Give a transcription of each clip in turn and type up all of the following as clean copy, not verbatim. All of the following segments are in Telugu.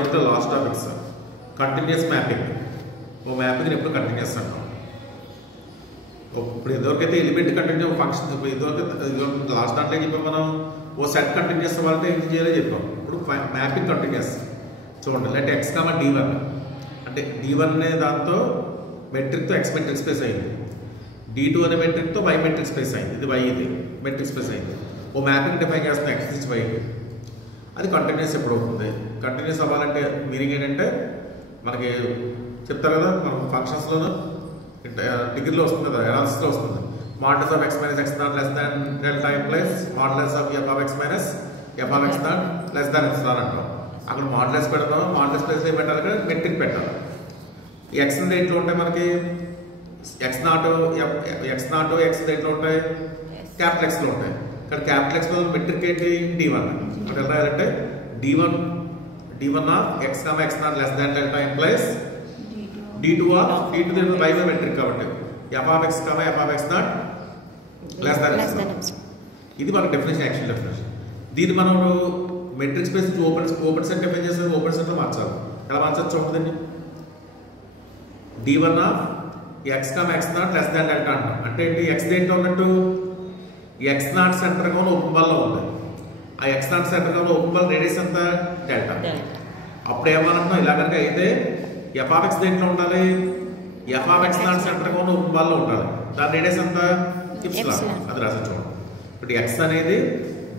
Last topics continuous mapping. ఓ మ్యాపింగ్ ఎప్పుడు కంటిన్యూస్ అంటాం. ఇప్పుడు ఇదివరకైతే ఎలిమెంట్ కంటిన్యూ ఫంక్షన్ ఇదివరకు లాస్ట్ దాంట్లో చెప్పాం మనం. ఓ సెట్ కంటిన్యూస్ అవ్వాలంటే ఏం చేయాలో చెప్పాం. ఇప్పుడు మ్యాపింగ్ కంటిన్యూస్ చూడండి. లేకపోతే ఎక్స్ కామా D1 అంటే D1 అనే దాంతో మెట్రిక్తో ఎక్స్ మెట్రిక్ స్పేస్ అయింది. D2 అనే మెట్రిక్తో వై మెట్రిక్ స్పేస్ అయింది. ఇది వై, ఇది మెట్రిక్ స్పేస్ అయింది. ఓ మ్యాపింగ్ డిఫైన్ చేస్తున్నాం ఎక్స్ నుంచి వైకి. అది కంటిన్యూస్ ఎప్పుడు అవుతుంది? కంటిన్యూస్ అవ్వాలంటే మీనింగ్ ఏంటంటే మనకి చెప్తారు కదా మనం ఫంక్షన్స్లోనూ డిగ్రీలో వస్తుంది కదా, ఎనాలిసిస్లో వస్తుంది. Modulus of X minus X not less than delta implies modulus of F of X minus F of X not less than x not అంటాం. అక్కడ మాడ్యులస్ పెడతాం. మాడ్యులస్ ప్లేస్ ఏం పెట్టాలి? ఇక్కడ మెట్రిక్ పెట్టాలి. ఎక్స్ దేంట్లో ఉంటాయి మనకి? ఎక్స్ నాట్ ఎక్స్ దేంట్లో ఉంటాయి? క్యాపిటల్ ఎక్స్లో ఉంటాయి. ఇక్కడ క్యాపిటల్ ఎక్స్లో మెట్రిక్ ఏంటి? D1. అంటే ఎలా రాయాలంటే D1 of X comma X not less than delta implies D2 of D2 దేంట్లో వై మెట్రిక్ కాబట్టి F of X comma F of X not less than x. ఇది మన డెఫినేషన్, యాక్చువల్ డెఫినేషన్. దీన్ని మనం మెట్రిక్ స్పేస్ నుంచి ఓపెన్ సెట్ డిఫైన్ చేస్తే ఓపెన్ సెట్లో మార్చాలి. ఎలా మార్చచ్చు ఉంటుందండి? D1 of X comma X not less than delta అంటాం. అంటే ఏంటి? ఎక్స్ దేంట్లో ఉన్నట్టు ఎక్స్ నాట్ సెంటర్గా ఉన్న ఓపెన్ బాల్లో ఉంది. ఆ ఎక్స్ నాట్ సెంటర్గా ఉన్న ఓపెన్ బాల్ రేడియస్ ఎంత? డెల్టా. అప్పుడు ఏమనుకుంటున్నాం? ఇలా కనుక అయితే ఎఫ్ ఆఫ్ ఎక్స్ దేంట్లో ఉండాలి? ఎఫ్ ఆఫ్ ఎక్స్ నాట్ సెంటర్గా ఉన్న ఓపెన్ బాల్లో ఉండాలి. దాని రేడియస్ ఎంత? ఇప్సిలాన్. అది రాసి చూడండి. ఇప్పుడు ఎక్స్ అనేది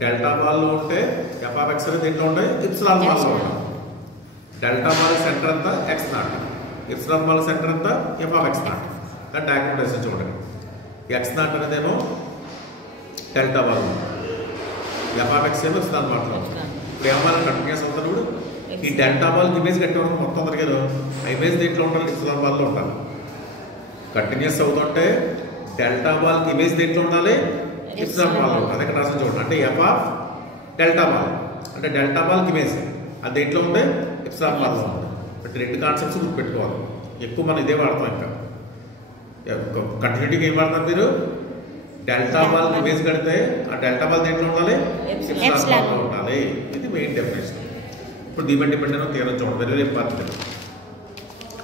డెల్టా బాల్లో ఉంటే ఎఫ్ ఆఫ్ ఎక్స్ అనేది దేంట్లో ఉంటాయి? ఇప్సిలాన్ బాల్లో ఉంటాయి. డెల్టా బాల్ సెంటర్ అంతా X naught, epsilon ball center అంతా ఎఫ్ ఆఫ్ ఎక్స్ నాట్. కానీ డయాగ్రామ్ వేసి చూడండి. ఎక్స్ నాట్ అనేదేమో delta ball, F of X ఏమో ఇప్సిలాన్ బాల్లో. ఇప్పుడు ఏమన్నా కంటిన్యూస్ అవుతారు. ఇప్పుడు ఈ డెల్టా బాల్కి ఇమేజ్ కట్టేవాళ్ళకి మొత్తం అందరికీ ఆ ఇమేజ్ దేంట్లో ఉండాలి? ఇప్సిలాన్ బాల్లో ఉండాలి. కంటిన్యూస్ అవుతుంటే డెల్టా బాల్కి ఇమేజ్ దేంట్లో ఉండాలి? ఇప్సిలాన్ బాల్లో ఉండాలి. ఇక్కడ రాసి చూడండి. అంటే ఎఫ్ ఆఫ్ డెల్టా బాల్ అంటే డెల్టా బాల్కి ఇమేజ్ అది దేంట్లో ఉంది? ఇప్సిలాన్ బాల్లో ఉంది. బట్ రెండు కాన్సెప్ట్స్ గుర్తుపెట్టుకోవాలి. ఎక్కువ మనం ఇదే వాడతాం. ఇంకా కంటిన్యూటీగా ఏం వాడతాం మీరు? డెల్టా బాల్ ఇమేజ్ కడితే ఆ డెల్టా బాల్ దేంట్లో ఉండాలి? ఇప్సిలాన్ బాల్లో ఉండాలి. ఇది మెయిన్ డెఫినేషన్. ఇప్పుడు దీని డిపెండ్ అయినా తీరం చూడండి. Very very important.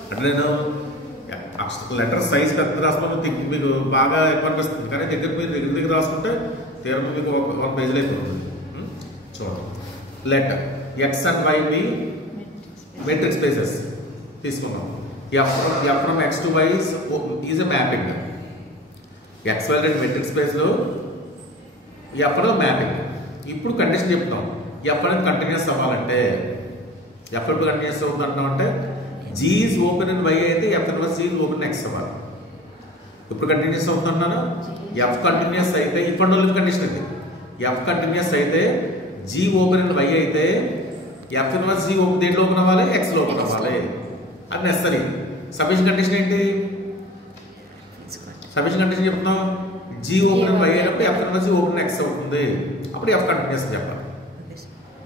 అంటే నేను లెటర్ సైజ్ పెద్ద రాసుకుని మీకు బాగా ఎక్కువ అనిపిస్తుంది. కానీ దగ్గర రాసుకుంటే తీరం మీకు ఒక పేజీలో అయిపోతుంది. చూడండి. Let X and Y be metric spaces తీసుకున్నాం. F from X to why is a mapping. X Y రెండు మెట్రిక్ స్పేస్లో ఎఫ్ మ్యాపింగ్. ఇప్పుడు కండిషన్ చెప్తాం. ఎఫ్ అనేది కంటిన్యూస్ అవ్వాలంటే ఎఫ్ ఎప్పుడు కంటిన్యూస్ అవుతుంది అంటాం అంటే G is open in Y అయితే F inverse G is open X అవ్వాలి. ఇప్పుడు కంటిన్యూస్ అవుతుంటున్నాను. ఎఫ్ కంటిన్యూస్ అయితే ఇప్పుడు కండిషన్ ఇది. ఎఫ్ కంటిన్యూస్ అయితే G ఓపెన్ ఇన్ వై అయితే ఎఫ్ ఇన్వర్స్ G దేంట్లో ఓపెన్ అవ్వాలి? ఎక్స్లో ఓపెన్ అవ్వాలి. అది నెసరీ. సఫిషియెంట్ కండిషన్ ఏంటి? సఫిషియెంట్ కండిషన్ చెప్తున్నాం. G ఓపెన్ ఇన్ వై అయినప్పుడు F inverse G open X అవుతుంది. అప్పుడు ఎఫ్ కంటిన్యూస్ చెప్పాలి.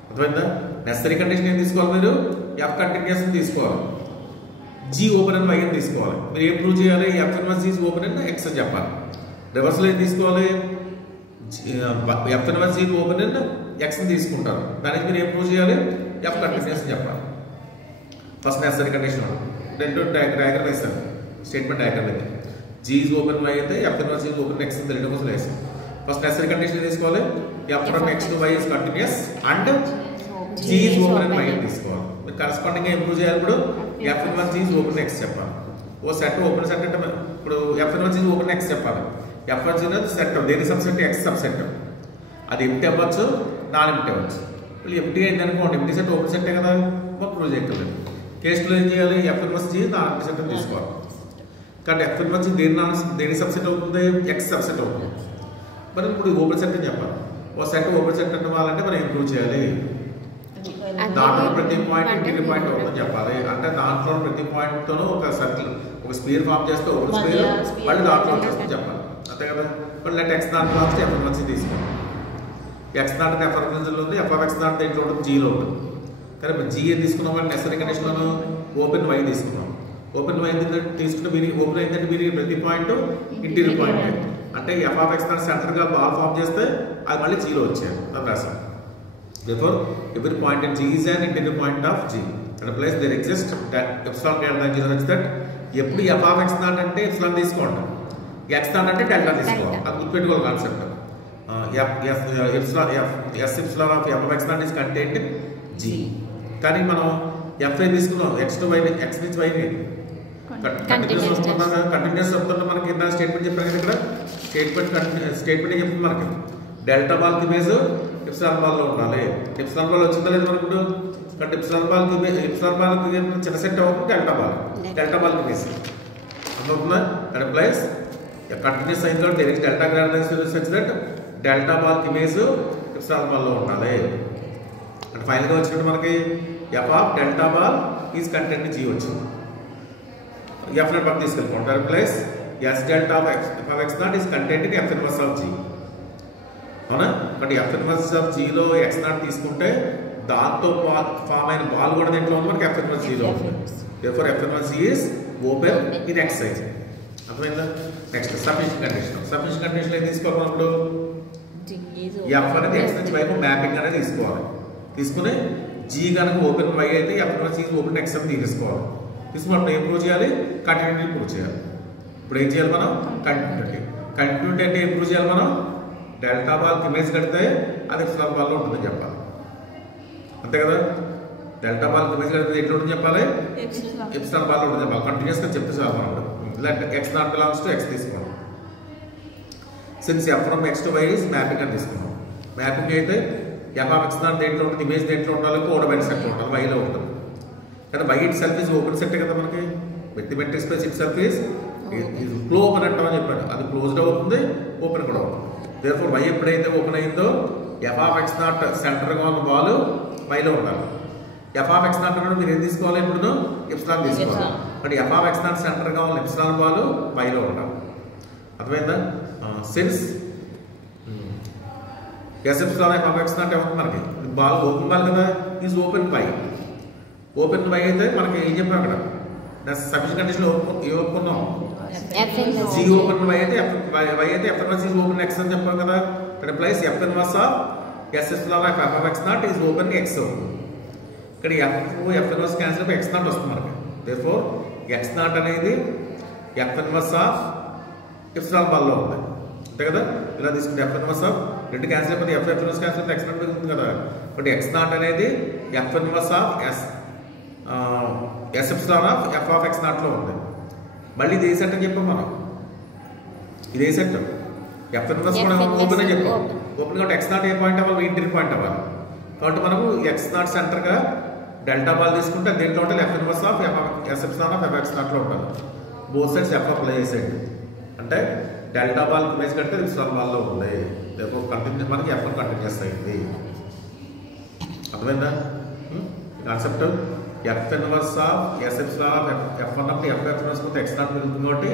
అర్థమైందా? నెసరీ కండిషన్ ఏం తీసుకోవాలి మీరు? ఎఫ్ కంటిన్యూస్ తీసుకోవాలి. G ఓపెన్ ఇన్ వై అని తీసుకోవాలి. మీరు ఏం ప్రూవ్ చేయాలి? F inverse G open in X అని చెప్పాలి. రివర్స్లో ఏం తీసుకోవాలి? F inverse G open in X అని తీసుకుంటారు. దానికి మీరు ఏం ప్రూవ్ చేయాలి? ఎఫ్ కంటిన్యూస్ అని చెప్పాలి. ఫస్ట్ నెసరీ కండిషన్ డయాగ్రామ్ వేస్తాను. స్టేట్మెంట్ డయాగ్రామ్ అయితే G ఈజ్ ఓపెన్ వై అయితే F inverse G open X అని రెండు కోసం వేస్తాం. ఫస్ట్ నెసరీ కండిషన్ తీసుకోవాలి. F from X to why is continuous and G is open in y అని తీసుకోవాలి. మీరు కరస్పాండింగ్ ఇంప్రూవ్ చేయాలి. ఇప్పుడు f inverse G is open x చెప్పాలి. ఓ సెట్ ఓపెన్ సెట్ అంటే ఇప్పుడు f inverse G open x చెప్పాలి. ఎఫ్ ఇన్వర్స్ అనేది సెట్, దేని సబ్సెట్? X subset. అది ఎంటీ అవ్వచ్చు, నాన్ ఎంటీ అవ్వచ్చు. ఇప్పుడు ఎంటీ అయింది అనుకోండి, ఎంటీ సెట్ ఓపెన్ సెట్టే కదా, మాకు ప్రూవ్ చేయగలరు. కేసులో ఏం చేయాలి? F inverse G non empty set తీసుకోవాలి. కానీ ఎఫ్ ఇన్వర్స్ G దేని సబ్సెట్ అవుతుంది? ఎక్స్ సబ్సెట్ అవుతుంది. మరి ఇప్పుడు ఓపెన్ సెట్ అని చెప్పాలి. ఓ సెట్ ఓపెన్ సెట్ అవ్వాలంటే మనం ఇంప్రూవ్ చేయాలి. దాంట్లో ప్రతి పాయింట్ ఇంటీరియర్ పాయింట్ అవుతుందని చెప్పాలి. అంటే దాంట్లో ప్రతి పాయింట్తోనూ ఒక సర్కిల్, ఒక స్పీర్ ఫామ్ చేస్తే ఓపెన్ స్పీర్ మళ్ళీ దాంట్లో వచ్చేస్తుంది చెప్పాలి. అంతే కదా? ఇప్పుడు లెట్ ఎక్స్ దాంట్లో వస్తే ఎఫ్ ఇన్వర్స్ తీసుకోండి. ఎక్స్ దాంట్లో ఎఫ్ ఇన్వర్స్లో ఉంది, ఎఫ్ ఆఫ్ ఎక్స్ దాంట్లో దేంట్లో ఉంటుంది? Gలో ఉంటుంది. కానీ ఇప్పుడు G ఏం తీసుకున్నాం? అంటే నెసరీ కండిషన్లో ఓపెన్ వై తీసుకున్నాం. ఓపెన్ వై తీసుకుంటే మీరు ఓపెన్ అయిందంటే మీరు ప్రతి పాయింట్ ఇంటీరియర్ పాయింట్. అంటే ఎఫ్ ఆఫ్ ఎక్స్ దాంట్లో సెంటర్గా బాల్ ఫామ్ చేస్తే అది మళ్ళీ Gలో వచ్చాయి. అది రాసాం. Therefore, every point in G is an interior point of G. At place there exist epsilon greater than 0 such that ఎప్పుడు ఎఫ్ ఆఫ్ ఎక్స్ నాట్ అంటే ఎప్సిలాన్ తీసుకోండి, ఎక్స్ నాట్ అంటే డెల్టా తీసుకోవాలి. అది గుర్తుపెట్టుకోవాలి concept. S epsilon of F of X naught is contained g. కానీ మనం ఎఫ్ ఏ తీసుకున్నాం, ఎక్స్ టు వై, ఎక్స్ నుంచి వైని కంటిన్యూస్ చెప్తున్నా. మనకి ఇంత స్టేట్మెంట్ చెప్పాను కదా, ఇక్కడ స్టేట్మెంట్ చెప్తుంది మనకి delta ball image epsilon ball లో ఉండాలి. ఎప్సిలాన్ బాల్ వచ్చిందా లేదు మనకు ఇప్పుడు, కాబట్టి ఎప్సిలాన్ బాల్ చిన్న సెట్ అవుతుంది డెల్టా బాల్ ఇమేజ్ అవుతుందా. అండ్ ప్లస్ కంటిన్యూస్ అయిన తర్వాత direct delta greater such that delta ball image epsilon ball లో ఉండాలి. అండ్ ఫైనల్ గా వచ్చినట్టు మనకి F of delta ball is content G వచ్చింది. ఎఫ్ నాట్ పక్క తీసుకెళ్ళిపోండి. Plus S delta of X naught is content in F inverse of G. అవునా, కాబట్టి ఎఫ్ ఇన్వర్స్ ఆఫ్ జీలో ఎక్స్ నాట్ తీసుకుంటే దాంతో ఫామ్ అయిన బాల్ కూడా దీంట్లో ఉంది మనకి ఎఫ్ ఇన్వర్స్ జీలో ఉంది. therefore F inverse G is open in X size. అర్థమైందా? Next sufficient condition. Sufficient condition ఏం తీసుకోవాలి మనం ఇప్పుడు, ఎఫ్ అనేది ఎక్స్ నుంచి వైపు మ్యాపింగ్ అనేది తీసుకోవాలి. తీసుకుని జీ కనుక ఓపెన్ వై అయితే F inverse g open X అని తీసుకోవాలి. తీసుకున్నప్పుడు ఏం ప్రూవ్ చేయాలి, కంటిన్యూటీ ప్రూవ్ చేయాలి. ఇప్పుడు ఏం చేయాలి మనం, కంటిన్యూటీ అంటే ఏం ప్రూవ్ చేయాలి మనం, డెల్టా బాల్ ఇమేజ్ కడితే అది ఎప్సిలాన్ బాల్ లో ఉంటుందని చెప్పాలి. అంతే కదా, డెల్టా బాల్ ఇమేజ్ కడితే ఎట్లా ఉంటుంది చెప్పాలి, ఎప్సిలాన్ బాల్ లో ఉంటుంది చెప్పాలి. కంటిన్యూస్ గా చెప్తే చాలు మనం. X naught belongs to X తీసుకున్నాం. Since F from X to why is mapping అని తీసుకున్నాం. మ్యాపింగ్ అయితే ఎఫ్ ఆఫ్ ఎక్స్ నాట్ దేంట్లో ఉంటుంది, ఇమేజ్ దేంట్లో ఉండాలి, కోఆర్డినేట్ సెట్ ఉంటుంది, వైలో ఉంటుంది. కానీ Y itself is open set కదా మనకి, metric space itself is flow open అంటామని చెప్పాడు. అది క్లోజ్డ్ అవుతుంది, ఓపెన్ కూడా అవుతుంది. therefore y ఎప్పుడైతే ఓపెన్ అయిందో ఎఫ్ ఆఫ్ ఎక్స్ నాట్ సెంటర్గా ఉన్న బాల్ వైలో ఉండాలి. ఎఫ్ ఆఫ్ ఎక్స్ నాట్ కూడా మీరు ఏం తీసుకోవాలి, ఇప్పుడు ఎప్సిలాన్ తీసుకోవాలి. But F of X naught సెంటర్గా ఉన్న ఎప్సిలాన్ బాల్ వైలో ఉండాలి. అర్థమైందా? Since S epsilon F of X naught ఏమవుతుంది మనకి, బాల్ ఓపెన్ బాల్ కదా, is open Y. Open why అయితే మనకి ఏం చెప్పాం అక్కడ, సఫిషియెంట్ కండిషన్ ఏ ఒప్పుకున్నాం, జీ ఓపెన్ వై అయితే F inverse is open X అని చెప్పాం కదా. ఇక్కడ plus F inverse of yes epsilon of F of X naught is open X. ఇక్కడ f inverse cancel x naught వస్తుంది మనకి. therefore ఎక్స్ నాట్ అనేది f inverse of epsilon ball లో ఉంది. అంతే కదా, ఇలా తీసుకుంటే ఎఫ్ ఇన్వర్స్ ఆఫ్ రెండు క్యాన్సిల్ అయిపోతే f inverse cancel x naught పెరుగుతుంది కదా. బట్ ఎక్స్ నాట్ అనేది f inverse of yes epsilon of F of X naught లో ఉంది. మళ్ళీ ఇది ఏ సెట్ అని చెప్పాం మనం, ఇది ఏ సెట్, ఎఫ్ ఇన్వర్స్ కూడా ఓపెన్ అని చెప్పాం. ఓపెన్ కాబట్టి ఎక్స్ నాట్ ఏ పాయింట్ అవ్వాలి, ఇంటర్ పాయింట్ అవ్వాలి. కాబట్టి మనము ఎక్స్ నాట్ సెంటర్ గా డెల్టా బాల్ తీసుకుంటే దీంట్లో ఉంటే f inverse of yes epsilon of F X naught లో ఉంటుంది. బోత్ సైడ్స్ ఎఫ్ అప్లై చేసేయండి అంటే డెల్టా బాల్ ఇమేజ్ కడితే ఎప్సిలాన్ బాల్ లో ఉంది. కంటిన్యూ మనకి ఎఫ్ కంటిన్యూస్ అయింది. అర్థమైందా concept? F inverse of yes epsilon of F అన్నప్పుడు ఎఫ్ ఇన్వర్స్ పోతే ఎక్స్ నాట్ పెరుగుతుంది కాబట్టి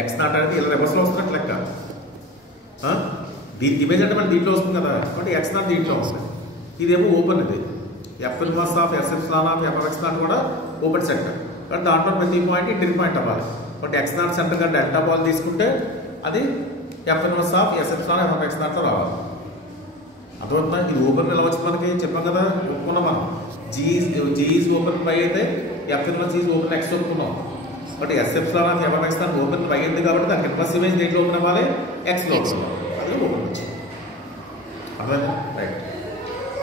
ఎక్స్ నాట్ అనేది ఇలా రివర్స్ లో వస్తున్నట్టు లెక్క. దీనికి ఇమేజ్ అంటే మన దీంట్లో వస్తుంది కదా, కాబట్టి ఎక్స్ నాట్ దీంట్లో వస్తుంది. ఇదేమో ఓపెన్, ఇది f inverse of yes epsilon of F X naught కూడా ఓపెన్ సెట్. కానీ దాంట్లో ప్రతి పాయింట్ ఇంటర్ పాయింట్ అవ్వాలి. బట్ ఎక్స్ నాట్ సెంటర్ గా డెల్టా బాల్ తీసుకుంటే అది f inverse of yes epsilon f X naught లో రావాలి. అర్థమవుతుందా? ఇది ఓపెన్ ఎలా వచ్చింది మనకి చెప్పాం కదా, ఒప్పుకున్నాం మనం. జీ ఈజ్ ఓపెన్ వై అయితే F inverse is open X ఒప్పుకున్నాం. But S epsilon of F X naught open Y ఉంది కాబట్టి దానికి ఇన్వర్స్ ఇమేజ్ దేంట్లో ఓపెన్ అవ్వాలి, ఎక్స్ లో ఓపెన్. అది ఓపెన్ వచ్చింది. అర్థమైందా? రైట్.